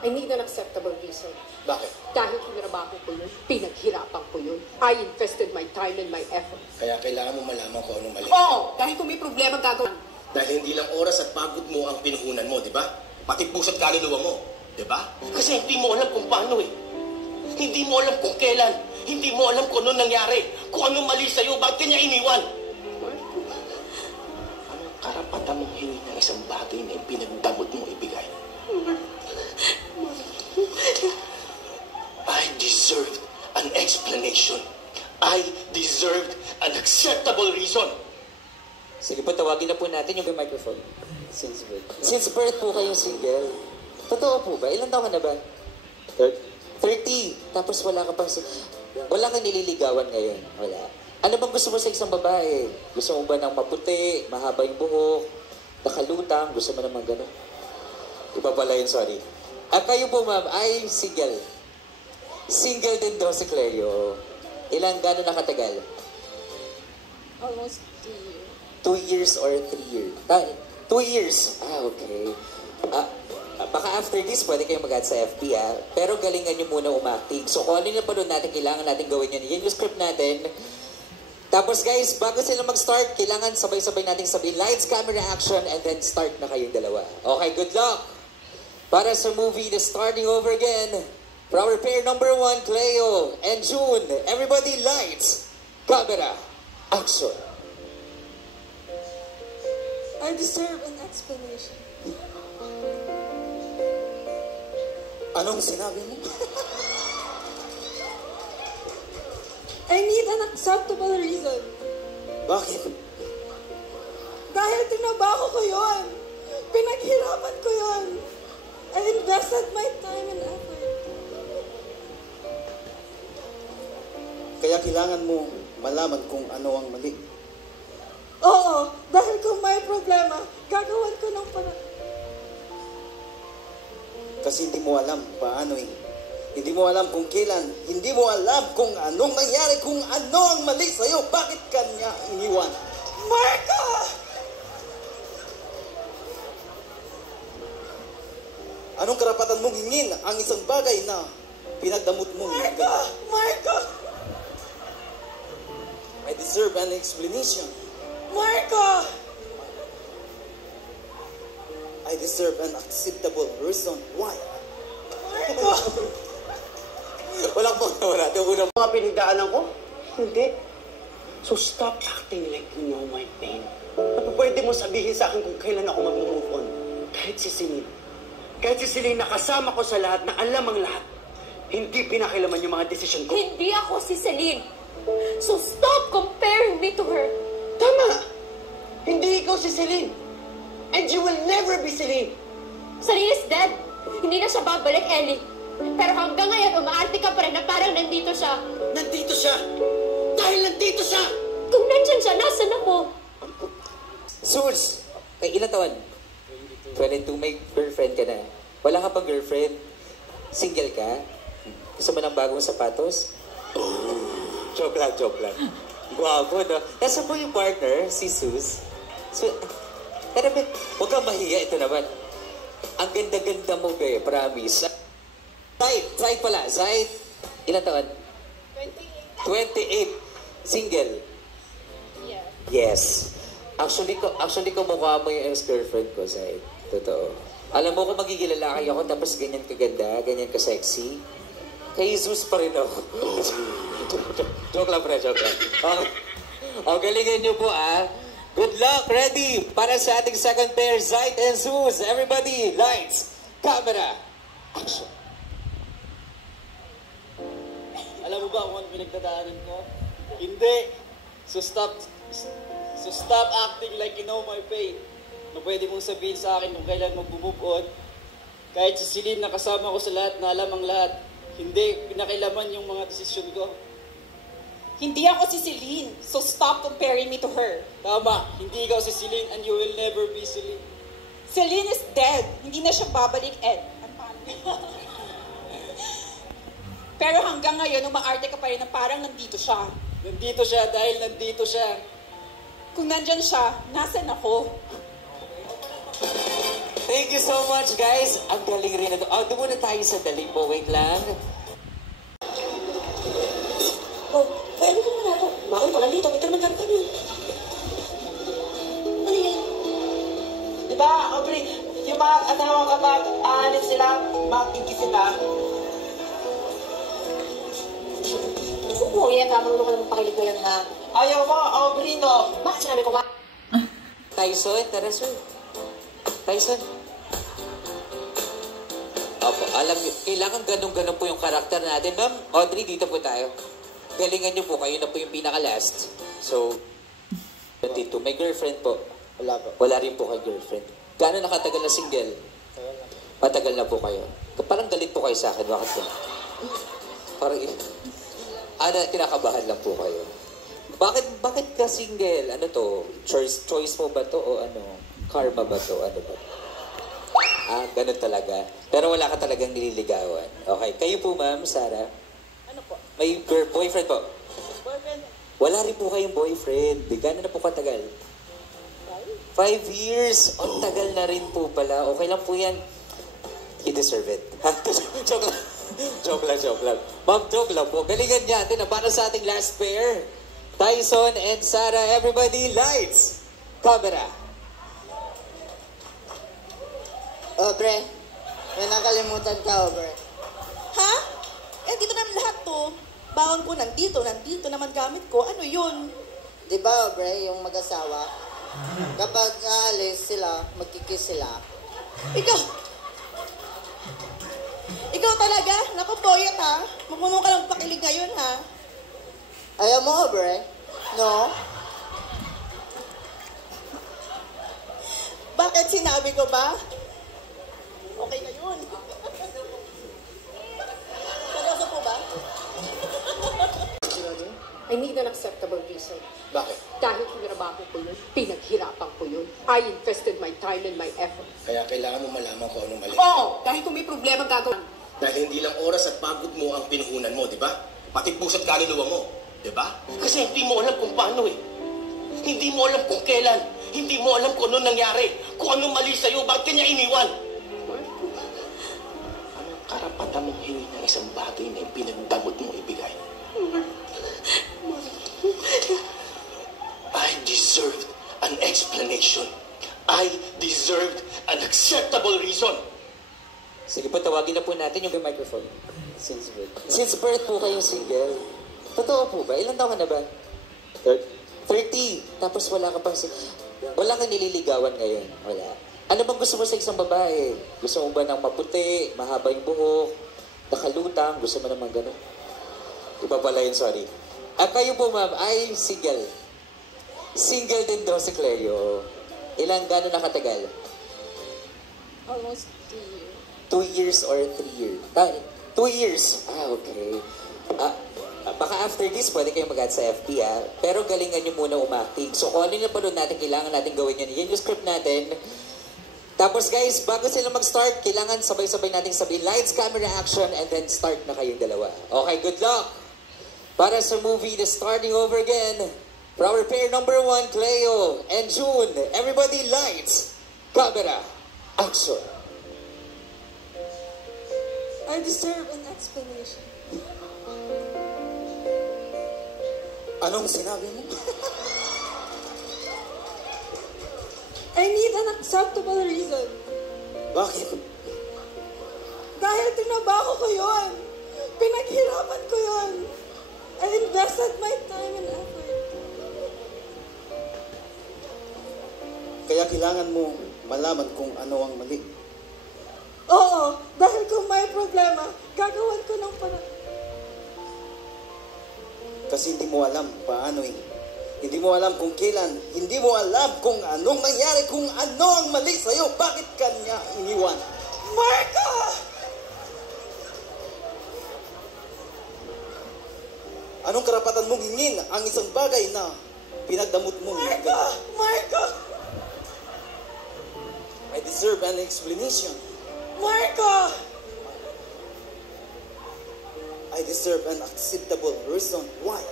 I need an acceptable reason. Bakit? Dahil kinrabaho ko yun, pinaghirapan ko yun. I invested my time and my effort. Kaya kailangan mo malaman kung anong mali. Oo! Dahil kung may problema gagawin. Dahil hindi lang oras at pagod mo ang pinuhunan mo, di ba? Pati puso't kaluluwa mo, di ba? Kasi hindi mo alam kung paano eh. Hindi mo alam kung kailan. Hindi mo alam kung ano nangyari. Kung anong mali sa'yo, bakit kanya iniwan? Anong karapatan mong hingin ng isang bagay na pinagdamot mo ibigay? I deserved an explanation. I deserved an acceptable reason. Sige po, tawagin na po natin yung microphone. Since birth po kayong single. Totoo po ba? Ilan taon ka na ba? 30. Tapos wala ka pang... Wala kang nililigawan ngayon. Wala. Ano bang gusto mo sa isang babae? Gusto mo ba ng maputi, mahaba yung buhok, nakalutang? Gusto mo naman gano'n? Iba pala yun, sorry. At kayo po, ma'am, ay single. Single din daw si Cleo. Ilang gano'n nakatagal? Almost 2 years. 2 years or 3 years? 2 years. Ah, okay. Baka after this, pwede kayong mag-add sa FB, ah. Pero galingan nyo muna umacting. So, kung ano yung napanood natin, kailangan natin gawin yun. Yan yung script natin. Tapos, guys, bago sila mag-start, kailangan sabay-sabay natin sabihin, lights, camera, action, and then start na kayong dalawa. Okay, good luck! Para sa movie, The Starting Over Again, for our pair number 1, Cleo and June. Everybody, lights, camera, action. I deserve an explanation. Anong sinabi mo? I need an acceptable reason. Bakit? Dahil tinabaho ko yun. Pinaghirapan ko yun. I invested my time and effort. Kaya kailangan mo malaman kung ano ang mali. Oo, dahil kung may problema, gagawan ko ng paraan. Kasi hindi mo alam paano eh. Hindi mo alam kung kailan. Hindi mo alam kung anong nangyari, kung ano ang mali sa'yo. Bakit kanya iniwan? Marco! Anong karapatan mong hingin ang isang bagay na pinagdamot mo? Marco! Marco! I deserve an explanation. Marco! I deserve an acceptable reason. Why? Marco! Wala itong unang... Mga pinagdaanan ko? Hindi. So stop acting like you know my pain. Pwede mo sabihin sa akin kung kailan ako mag-move on. Kahit si Celine. Kahit si Celine nakasama ko sa lahat, na alam ang lahat. Hindi pinakilaman yung mga desisyon ko. Hindi ako si Celine. So stop comparing me to her. Tama! Hindi ikaw si Celine. And you will never be Celine. Celine is dead. Hindi na siya babalik, Ellie. Pero hanggang ngayon, umaarte ka pa rin na parang nandito siya. Nandito siya! Dahil nandito siya! Kung nandyan siya, nasan ako? Suls! Kay ilang taon? 22, may girlfriend ka na. Wala ka pang girlfriend? Single ka? Gusto mo ng bagong sapatos? Joke lang, joke lang. Guwapo, no? Nasa po yung partner, si Sus. So, huwag kang mahiya, ito naman. Ang ganda-ganda mo, be, promise. Zaid pala. Zaid, ilang taon? 28. Single? Yeah. Yes. Actually, kumukha mo yung ex-girlfriend ko, Zaid. Totoo. Alam mo kung magiging lalaki ako, tapos ganyan kaganda, ganyan ka-sexy. Kay Jesus pa rin ako. Joke lang, pre, joke lang. Okay. O, galingan nyo po, ah. Good luck, ready? Para sa ating second pair, Zaid and Zeus. Everybody, lights, camera, action. Alam mo ba kung ano pinagdadaanan ko? Hindi. So stop acting like you know my pain. Na pwede mong sabihin sa akin kung kailan mag-move on. Kahit si Celine nakasama ko sa lahat, na alam ang lahat. Hindi pinakilaman yung mga desisyon ko. Hindi ako si Celine, so stop comparing me to her. Tama, hindi ikaw si Celine and you will never be Celine. Celine is dead. Hindi na siya babalik, Ed. Ang paano? Pero hanggang ngayon, umaarte ka pa rin na parang nandito siya. Nandito siya dahil nandito siya. Kung nandyan siya, nasan ako? Thank you so much, guys. Ang galing rin na to. Oh, doon muna tayo sa daling po. Wait lang. Oh, pwede ko muna ako. Bakit ko nandito? Ito naman ganito niyo. Ano yan? Diba, Aubrey, yung mga asawa kapag aalis sila, makikis sila. Oo, yan. Marunong ka naman pakilig ko yan, ha? Ayaw mo, Aubrey, no? Bakit sinabi ko ba? Tyson, tara sir. Tyson. Opo, alam niyo, kailangan ganun-ganun po yung karakter natin. Ma'am, Audrey, dito po tayo. Galingan niyo po, kayo na po yung pinaka-last. So, dito, may girlfriend po. Wala po. Wala rin po kay girlfriend. Gaano nakatagal na single? Matagal na po kayo. Parang galit po kayo sa akin. Bakit po? Parang, kinakabahan lang po kayo. Bakit ka single? Ano to? Choice mo ba to? O ano? Karma ba to? Ano ba? Ganun talaga. Pero wala ka talagang nililigawan. Okay. Kayo po, ma'am, Sarah? Ano po? May boyfriend po? Boyfriend? Wala rin po kayong boyfriend. Gano'n na po katagal? 5 years. Ang tagal na rin po pala. Okay lang po yan. You deserve it. Joke lang. Joke lang. Ma'am, joke lang po. Galingan niya. Ito na para sa ating last pair. Tyson and Sarah. Everybody, lights. Camera. Aubrey, may nakalimutan ka, Aubrey. Ha? Eh, dito naman lahat to. Baon ko nandito naman gamit ko. Ano yun? Di ba, Aubrey, yung mag-asawa, kapag aalis sila, magkikis sila. Ikaw talaga? Naku, boyet ha? Mapuno ka lang pakilig ngayon ha? Ayaw mo, Aubrey? No? Bakit sinabi ko ba? Okay na yun. Seryoso po ba? I need an acceptable reason. Bakit? Dahil pinrabaho ko yun, pinaghirapan ko yun. I invested my time and my effort. Kaya kailangan mo malaman kung anong mali. Oo! Dahil kung may problema gagawin. Dahil hindi lang oras at pagod mo ang pinuhunan mo, di ba? Pati puso't kaluluwa mo, di ba? Kasi hindi mo alam kung paano eh. Hindi mo alam kung kailan. Hindi mo alam kung ano nangyari. Kung ano mali sa'yo, bakit kanya iniwan? Anong karapatan mong hingin ng isang bagay na ipinagdamot mo ibigay? I deserved an explanation. I deserved an acceptable reason. Sige po, tawagin na po natin yung microphone. Since birth po kayong single. Totoo po ba? Ilan taon ka na ba? 30. Tapos wala ka pang... Wala kang nililigawan ngayon. Wala. Ano bang gusto mo sa isang babae? Gusto mo ba ng maputi, mahaba yung buhok, nakalutang? Gusto mo naman gano'n? Iba pala yun, sorry. Kayo po, ma'am, ay single. Single din daw si Cleo. Ilang gano'n nakatagal? Almost 2 years. 2 years or 3 years? 2 years. Okay. Baka after this, pwede kayong mag-add sa FB, Pero galingan nyo muna umacting. So, kung ano yung napanood natin, kailangan natin gawin yun. Yan yung script natin. Tapos, guys, bago sila mag-start, kailangan sabay-sabay natin sabihin, lights, camera, action, and then start na kayong dalawa. Okay, good luck! Para sa movie, The Starting Over Again, for our pair number 1, Cleo and June. Everybody, lights, camera, action. I deserve an explanation. Anong sinabi mo? I need an acceptable reason. Bakit? Dahil tinabaho ko yun. Pinaghirapan ko yun. I invested my time and effort. Kaya kailangan mo malaman kung ano ang mali. Oo, dahil kung may problema, gagawan ko ng paraan. Kasi hindi mo alam paano eh. Hindi mo alam kung kailan. Hindi mo alam kung anong nangyari, kung ano ang mali sa'yo. Bakit ka niya iniwan? Marco! Anong karapatan mong hingin ang isang bagay na pinagdamot mo? Marco! I deserve an explanation. Marco! I deserve an acceptable reason. Why?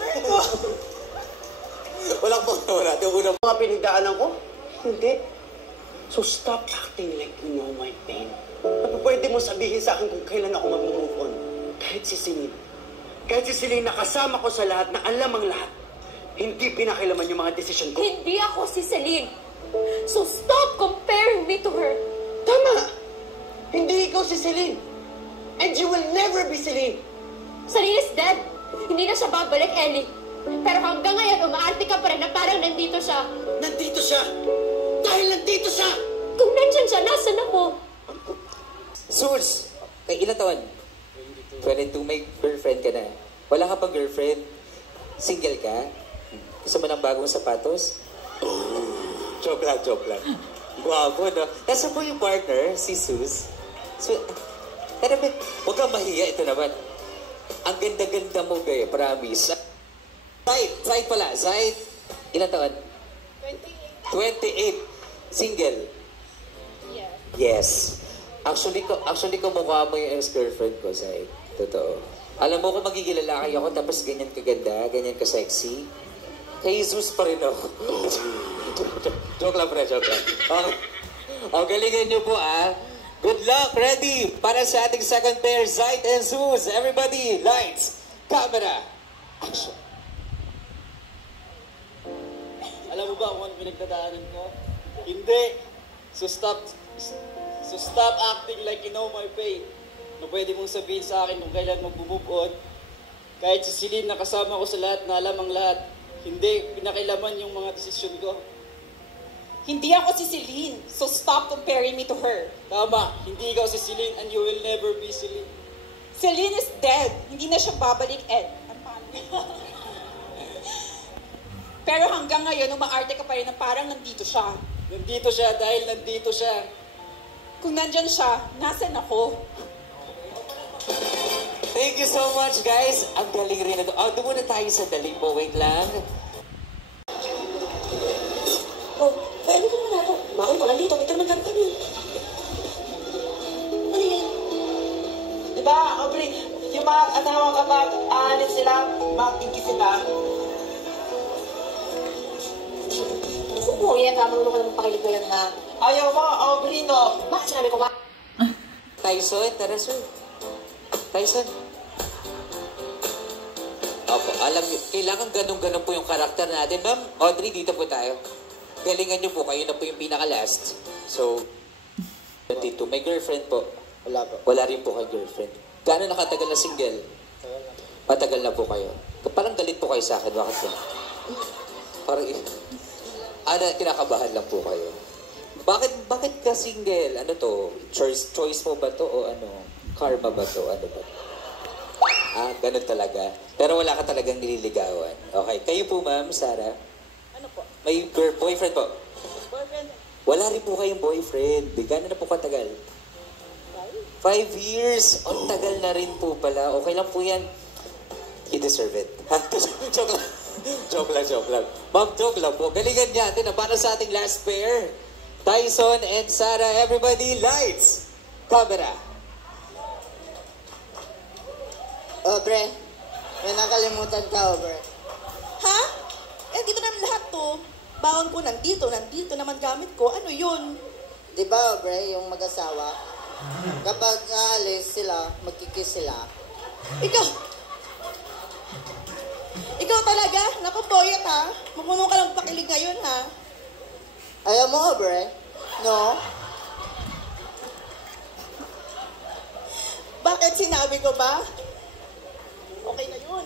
Marco! Walang pang naman natin. Unang Mga pinagdaanan ko? Hindi. So stop acting like you know my pain. Pwede mo sabihin sa akin kung kailan ako mag-move on. Kahit si Celine. Kahit si Celine nakasama ko sa lahat, na alam ang lahat. Hindi pinakilaman yung mga desisyon ko. Hindi ako si Celine. So stop comparing me to her. Tama! Hindi ikaw si Celine. And you will never be Celine. Celine is dead. Hindi na siya babalik, Ellie. Pero hanggang ngayon, umaarte ka pa rin na parang nandito siya. Nandito siya! Dahil nandito siya! Kung nandyan siya, nasan ako? Sus! Kay ilang taon? 22, may girlfriend ka na. Wala ka pang girlfriend? Single ka? Gusto mo ng bagong sapatos? Oh, joke lang, joke lang. Guwapo, no? Nasa po yung partner, si Sus. So, pero huwag kang mahiya, ito naman. Ang ganda-ganda mo, gaya, promise. Zaid pala, Zaid. Ilang taon? 28. Single? Yes. Actually, kumukha mo yung ex-girlfriend ko, Zaid. Totoo. Alam mo kung magiging lalaki ako, tapos ganyan kaganda, ganyan ka-sexy. Kay Jesus pa rin ako. Joke lang, pre, joke lang. Okay. O, galingan nyo po, ah. Good luck, ready? Para sa ating second pair, Zaid and Zeus. Everybody, lights, camera, action. Alam mo ba kung ano pinagdadaanan ko? Hindi. So stop acting like you know my pain. Na pwede mong sabihin sa akin kung kailan mag-move on. Kahit si Celine nakasama ko sa lahat, na alam ang lahat. Hindi pinakilaman yung mga desisyon ko. Hindi ako si Celine, so stop comparing me to her. Tama, hindi ikaw si Celine and you will never be Celine. Celine is dead. Hindi na siya babalik, Ed. Ano paano? Pero hanggang ngayon, umaarte ka pa rin na parang nandito siya. Nandito siya dahil nandito siya. Kung nandyan siya, nasan ako? Thank you so much, guys. Ang galing rin na to. Oh, doon muna tayo sa daling mo. Wait lang. Oh, ano ko naman ako? Bakit ko lang dito? Ito naman kami kami. Ano yan? Diba, Aubrey, yung mga asawa kapag aalis sila, makikis sila. Oo, yan. Kamarunong ka naman pakilig ko yan, ha? Ayaw mo, Aubrey, no? Bakit sinabi ko ba? Tyson, tara, sir. Tyson. Opo, alam niyo, kailangan ganun-ganun po yung karakter natin. Ma'am, Audrey, dito po tayo. Galingan niyo po, kayo na po yung pinaka-last. So, dito, may girlfriend po. Wala po. Wala rin po kayo girlfriend. Gaano nakatagal na single? Matagal na po kayo. Parang galit po kayo sa akin. Bakit po? Parang, kinakabahan lang po kayo. Bakit ka single? Ano to? Choice mo ba to? O ano? Karma ba to? Ano ba? Ganun talaga. Pero wala ka talagang nililigawan. Okay. Kayo po, ma'am, Sarah? Ano po? May boyfriend po? Boyfriend? Wala rin po kayong boyfriend. Gano'n na po katagal? 5 years. Ang tagal na rin po pala. Okay lang po yan. You deserve it. Joke lang. Joke lang. Ma'am, joke lang po. Galingan natin na para sa ating last pair. Tyson and Sarah. Everybody, lights, camera. Obre, may nakalimutan ka, Obre. Ha? Eh, dito naman lahat to. Baon ko nandito naman gamit ko. Ano yun? Di ba, Obre, yung mag-asawa? Kapag aalis sila, magkikis sila. Ikaw talaga? Naku, boyet ha? Mapuno ka lang pakilig ngayon ha? Ayaw mo, Obre? No? Bakit sinabi ko ba? Okay na yun.